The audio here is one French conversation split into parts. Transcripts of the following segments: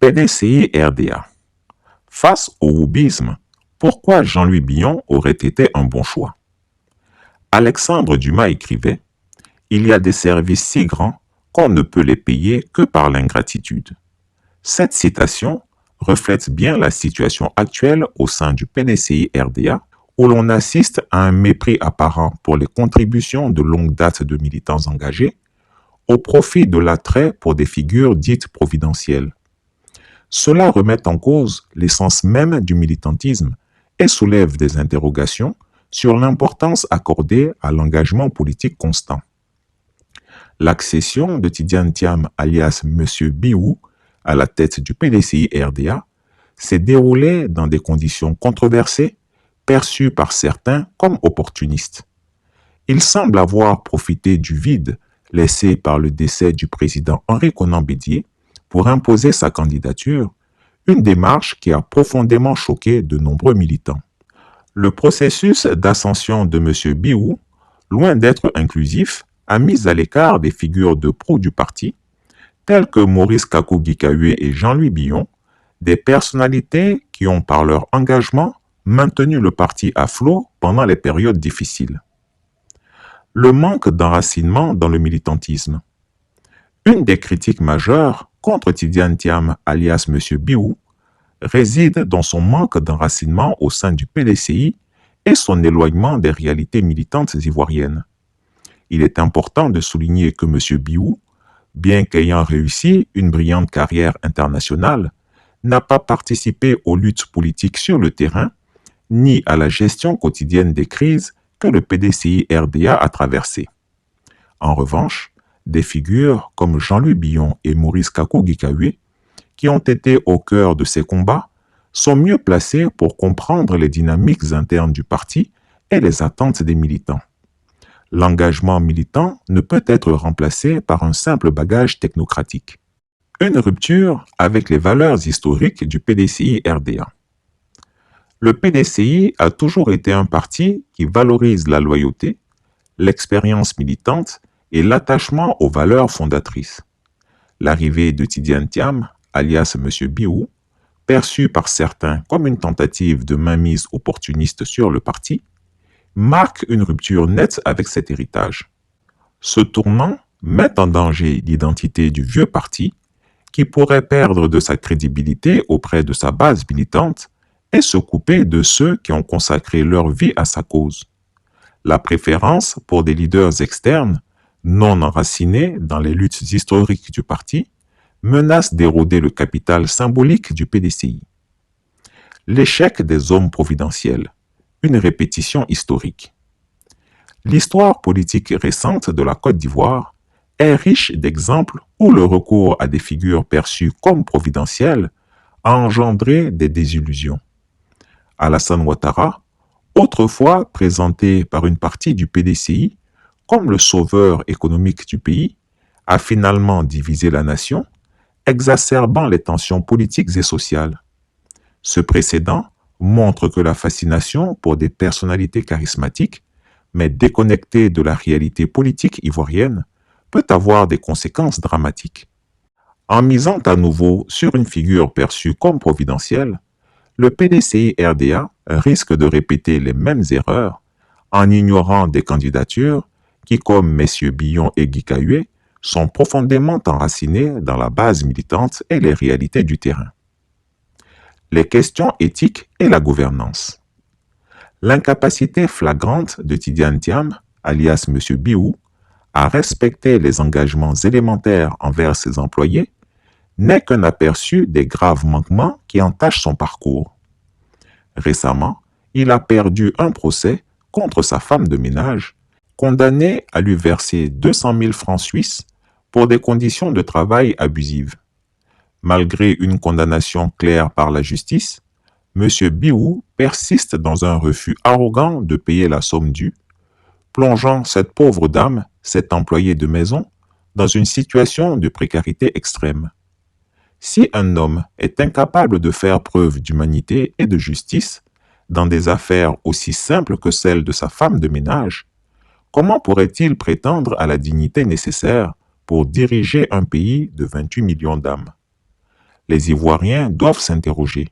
PDCI-RDA. Face au wokisme, pourquoi Jean-Louis Billon aurait été un bon choix? Alexandre Dumas écrivait « Il y a des services si grands qu'on ne peut les payer que par l'ingratitude ». Cette citation reflète bien la situation actuelle au sein du PDCI-RDA, où l'on assiste à un mépris apparent pour les contributions de longue date de militants engagés, au profit de l'attrait pour des figures dites providentielles. Cela remet en cause l'essence même du militantisme et soulève des interrogations sur l'importance accordée à l'engagement politique constant. L'accession de Tidiane Thiam alias M. Biou à la tête du PDCI-RDA s'est déroulée dans des conditions controversées, perçues par certains comme opportunistes. Il semble avoir profité du vide laissé par le décès du président Henri Konan Bédié pour imposer sa candidature, une démarche qui a profondément choqué de nombreux militants. Le processus d'ascension de M. Biou, loin d'être inclusif, a mis à l'écart des figures de proue du parti, telles que Maurice Kakou-Guikahué et Jean-Louis Billon, des personnalités qui ont par leur engagement maintenu le parti à flot pendant les périodes difficiles. Le manque d'enracinement dans le militantisme. Une des critiques majeures contre Tidiane Thiam alias M. Biou réside dans son manque d'enracinement au sein du PDCI et son éloignement des réalités militantes ivoiriennes. Il est important de souligner que M. Biou, bien qu'ayant réussi une brillante carrière internationale, n'a pas participé aux luttes politiques sur le terrain, ni à la gestion quotidienne des crises que le PDCI-RDA a traversées. En revanche, des figures comme Jean-Louis Billon et Maurice Kakou-Guikahué, qui ont été au cœur de ces combats, sont mieux placés pour comprendre les dynamiques internes du parti et les attentes des militants. L'engagement militant ne peut être remplacé par un simple bagage technocratique. Une rupture avec les valeurs historiques du PDCI-RDA. Le PDCI a toujours été un parti qui valorise la loyauté, l'expérience militante et l'attachement aux valeurs fondatrices. L'arrivée de Tidiane Thiam, alias M. Biou, perçue par certains comme une tentative de mainmise opportuniste sur le parti, marque une rupture nette avec cet héritage. Ce tournant met en danger l'identité du vieux parti, qui pourrait perdre de sa crédibilité auprès de sa base militante et se couper de ceux qui ont consacré leur vie à sa cause. La préférence pour des leaders externes, non enracinés dans les luttes historiques du parti, menace d'éroder le capital symbolique du PDCI. L'échec des hommes providentiels, une répétition historique. L'histoire politique récente de la Côte d'Ivoire est riche d'exemples où le recours à des figures perçues comme providentielles a engendré des désillusions. Alassane Ouattara, autrefois présenté par une partie du PDCI comme le sauveur économique du pays, a finalement divisé la nation, exacerbant les tensions politiques et sociales. Ce précédent montre que la fascination pour des personnalités charismatiques, mais déconnectées de la réalité politique ivoirienne, peut avoir des conséquences dramatiques. En misant à nouveau sur une figure perçue comme providentielle, le PDCI-RDA risque de répéter les mêmes erreurs en ignorant des candidatures qui, comme messieurs Billon et Guikahué, sont profondément enracinées dans la base militante et les réalités du terrain. Les questions éthiques et la gouvernance. L'incapacité flagrante de Tidiane Thiam, alias M. Biou, à respecter les engagements élémentaires envers ses employés n'est qu'un aperçu des graves manquements qui entachent son parcours. Récemment, il a perdu un procès contre sa femme de ménage, condamnée à lui verser 200 000 francs suisses pour des conditions de travail abusives. Malgré une condamnation claire par la justice, M. Biou persiste dans un refus arrogant de payer la somme due, plongeant cette pauvre dame, cet employé de maison, dans une situation de précarité extrême. Si un homme est incapable de faire preuve d'humanité et de justice dans des affaires aussi simples que celles de sa femme de ménage, comment pourrait-il prétendre à la dignité nécessaire pour diriger un pays de 28 millions d'âmes? les Ivoiriens doivent s'interroger.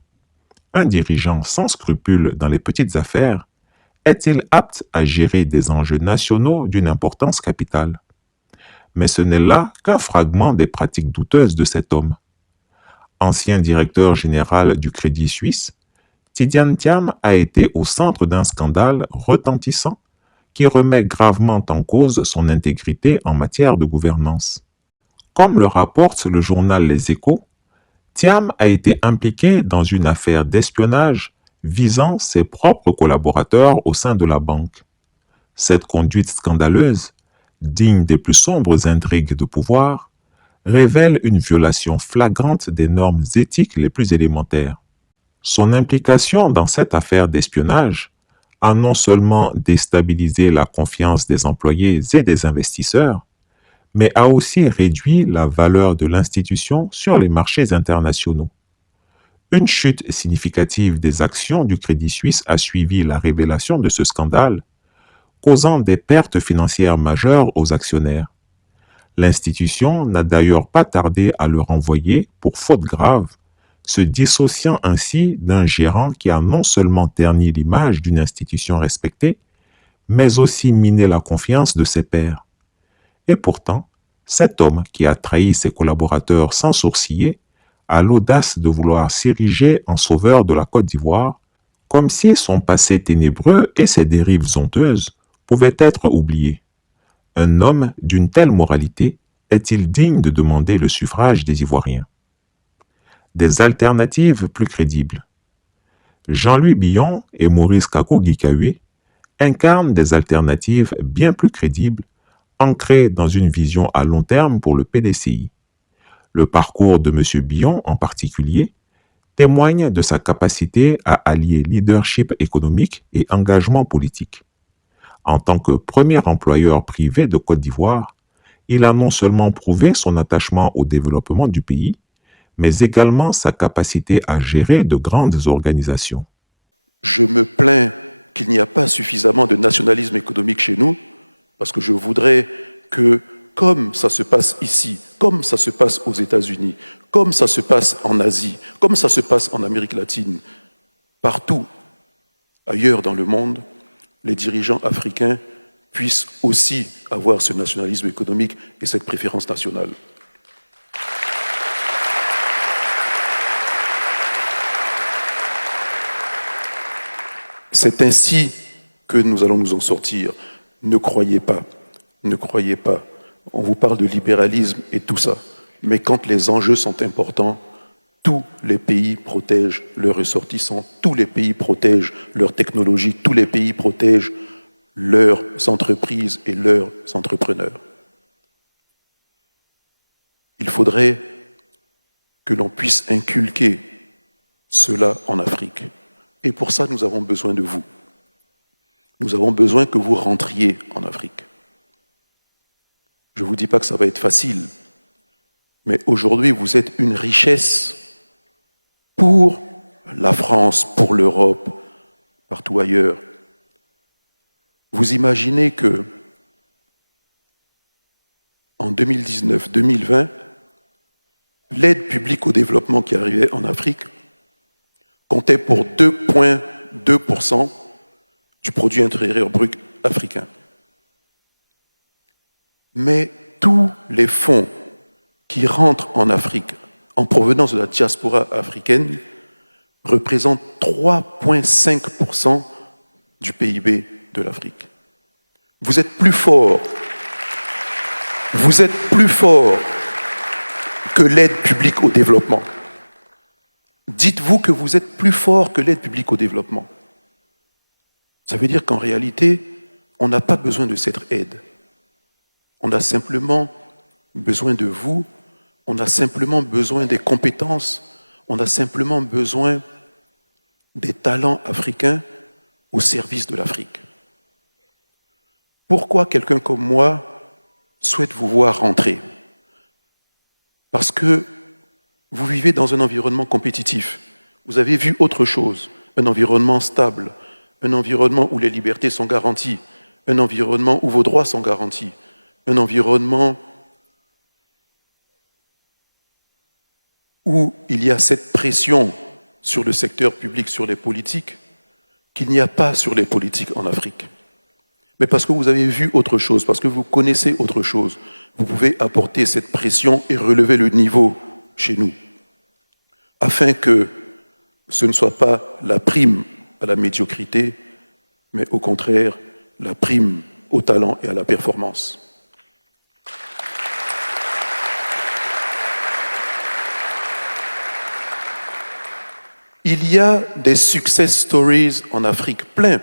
Un dirigeant sans scrupules dans les petites affaires est-il apte à gérer des enjeux nationaux d'une importance capitale? Mais ce n'est là qu'un fragment des pratiques douteuses de cet homme. Ancien directeur général du Crédit Suisse, Tidjane Thiam a été au centre d'un scandale retentissant qui remet gravement en cause son intégrité en matière de gouvernance. Comme le rapporte le journal Les Échos, Thiam a été impliqué dans une affaire d'espionnage visant ses propres collaborateurs au sein de la banque. Cette conduite scandaleuse, digne des plus sombres intrigues de pouvoir, révèle une violation flagrante des normes éthiques les plus élémentaires. Son implication dans cette affaire d'espionnage a non seulement déstabilisé la confiance des employés et des investisseurs, mais a aussi réduit la valeur de l'institution sur les marchés internationaux. Une chute significative des actions du Crédit Suisse a suivi la révélation de ce scandale, causant des pertes financières majeures aux actionnaires. L'institution n'a d'ailleurs pas tardé à le renvoyer pour faute grave, se dissociant ainsi d'un gérant qui a non seulement terni l'image d'une institution respectée, mais aussi miné la confiance de ses pairs. Et pourtant, cet homme qui a trahi ses collaborateurs sans sourciller a l'audace de vouloir s'ériger en sauveur de la Côte d'Ivoire, comme si son passé ténébreux et ses dérives honteuses pouvaient être oubliés. Un homme d'une telle moralité est-il digne de demander le suffrage des Ivoiriens? Des alternatives plus crédibles. Jean-Louis Billon et Maurice Kakou-Guikawe incarnent des alternatives bien plus crédibles, ancrées dans une vision à long terme pour le PDCI. Le parcours de M. Billon en particulier témoigne de sa capacité à allier leadership économique et engagement politique. En tant que premier employeur privé de Côte d'Ivoire, il a non seulement prouvé son attachement au développement du pays, mais également sa capacité à gérer de grandes organisations. Je me plains qu'il n'y a pas suffisamment de nationalisme économique chez nous, parce que je voudrais que, comme ça se passe ici, comme ça se passe aux États-Unis, comme ça se passe en Asie, comme ça se passe en Amérique latine, partout ailleurs dans le monde, les dirigeants africains puissent aussi avoir ce nationalisme économique et cette préférence nationale. C'est ainsi que nous allons nous en sortir. Ne croyez pas, ne croyez pas. On vous parle de libéralisme et tout ça. Mais quand les enjeux sont importants, tous les pays protègent leurs ressortissants, tous les pays protègent leurs technologies, tous les pays protègent leurs entreprises et leurs entrepreneurs. Il faudrait que l'on puisse inculquer cela en Afrique. Et pour ça, nous avons besoin de vous. Nous avons besoin que vous rentriez en Afrique. Je ne vous dis pas que ça va être facile, mais aujourd'hui, vous êtes une richesse pour la France, pour l'Europe, partout ailleurs. Vous imaginez que en 2019-2020, l'aide publique au développement qui arrivait en Afrique comptait pour 2,2% du produit intérieur brut africain. Mais tous les fonds qui rentrent en Afrique en provenance de la diaspora africaine représentent 3,5% du PIB de l'Afrique. Vous êtes plus fort que l'aide publique au développement. Dites-vous que vous êtes plus fort que l'aide publique au développement. Ça veut dire qu'en réalité, on n'a pas besoin de cette aide. On a simplement besoin de vous, on a simplement besoin des compétences, on a simplement besoin des talents africains au service de l'Afrique. Pourquoi quelqu'un comme moi souhaite vous voir rentrer? Parce que vous vivez dans un environnement compétitif. Vous avez vu autre chose, un environnement stable, un environnement où les libertés sont garanties, un environnement où vos droits sont garantis, un environnement où il y a cette pression sur le secteur public, sur les politiques, qu'il n'y a pas sur les politiques en Afrique. Mais parce que vous avez vu autre chose, parce que vous connaissez autre chose, vous pouvez apporter cette pression et relever le niveau chez nous, afin que ce ne soit pas la prime à la médiocrité, mais au contraire, la prime au talent et à la performance. Il y a des success stories en Afrique, plein.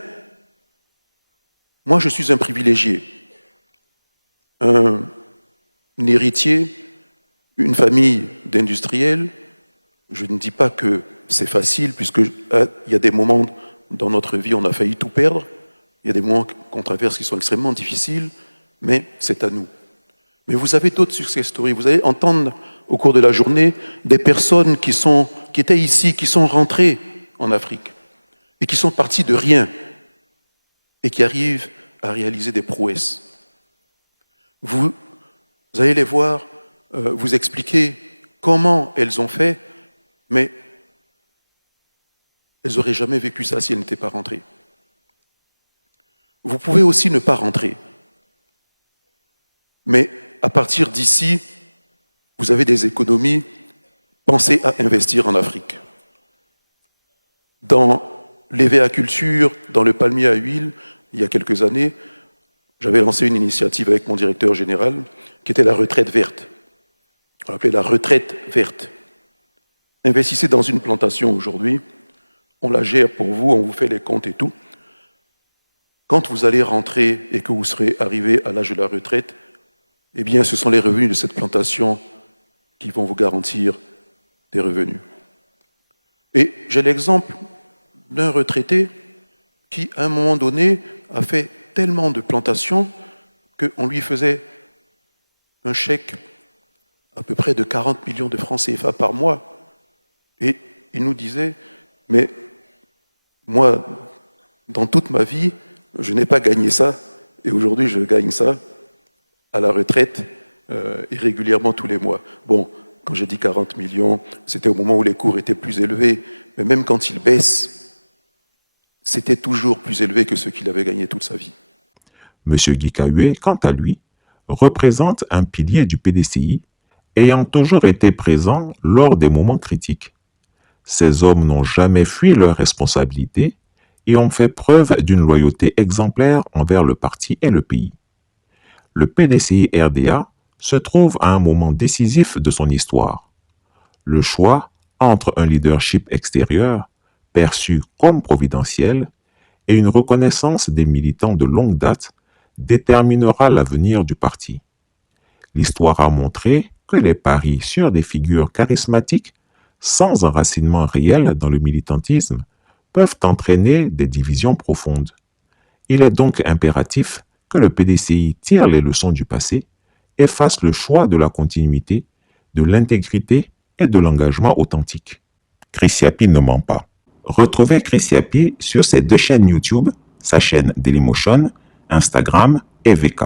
Moi, je suis un privilégié, un héritier, une famille d'industriels. Je ne dis pas que c'est facile, puisqu'il y a des moments dans notre vie où on a failli tout perdre. Il y a des moments qu'on traverse qui sont extrêmement difficiles, mais c'est à nous. Mais vous avez d'autres success stories. Vous allez entendre au cours de la journée des personnes qui étaient ici, qui sont rentrées en Afrique et qui sont parties de rien et qui arrivent à réaliser des prouesses. Vous allez les voir vous expliquer comment elles ont fait, mais elles n'auraient jamais vécu ça si elles n'étaient pas rentrées. Vous pouvez aussi ne pas rentrer, mais à partir d'ici, vous avez des économies, pensez à investir en Afrique. Dans l'évéaculture, dans le palmier à huile, il y a quelques années, j'avais lancé une initiative avec mon directeur général qui était la retraite verte. On l'appelait la retraite verte. Investissez dans une plantation aujourd'hui, on la gère pour vous, on vous fait les comptes et tout. Quand vous allez rentrer et que vous serez arrivé à l'âge de la retraite, eh bien, ce sont les revenus de cette plantation qui vont vous garantir des revenus. Et j'ai l'exemple d'un retraité qui, à un moment donné, a fait tellement de plantations qu'on lui faisait un chèque à peu près de 40 millions de francs CFA par mois. Et il nous disait, mais moi, dans toute ma vie, je n'ai pas gagné ça, et aujourd'hui je gagne ça à la retraite et régulièrement tous les mois. Bon, quand j'ai dit 40 millions, c'était au moment où les cours étaient plus élevés, mais même quand ils baissent, c'était toujours plus élevé que ce qu'il avait gagné toute sa vie. M. Guy Kahué, quant à lui, représente un pilier du PDCI ayant toujours été présent lors des moments critiques. Ces hommes n'ont jamais fui leurs responsabilités et ont fait preuve d'une loyauté exemplaire envers le parti et le pays. Le PDCI RDA se trouve à un moment décisif de son histoire. Le choix entre un leadership extérieur, perçu comme providentiel, et une reconnaissance des militants de longue date déterminera l'avenir du parti. L'histoire a montré que les paris sur des figures charismatiques, sans enracinement réel dans le militantisme, peuvent entraîner des divisions profondes. Il est donc impératif que le PDCI tire les leçons du passé et fasse le choix de la continuité, de l'intégrité et de l'engagement authentique. Chris Yapi ne ment pas. Retrouvez Chris Yapi sur ses deux chaînes YouTube, sa chaîne Dailymotion, Instagram et VK.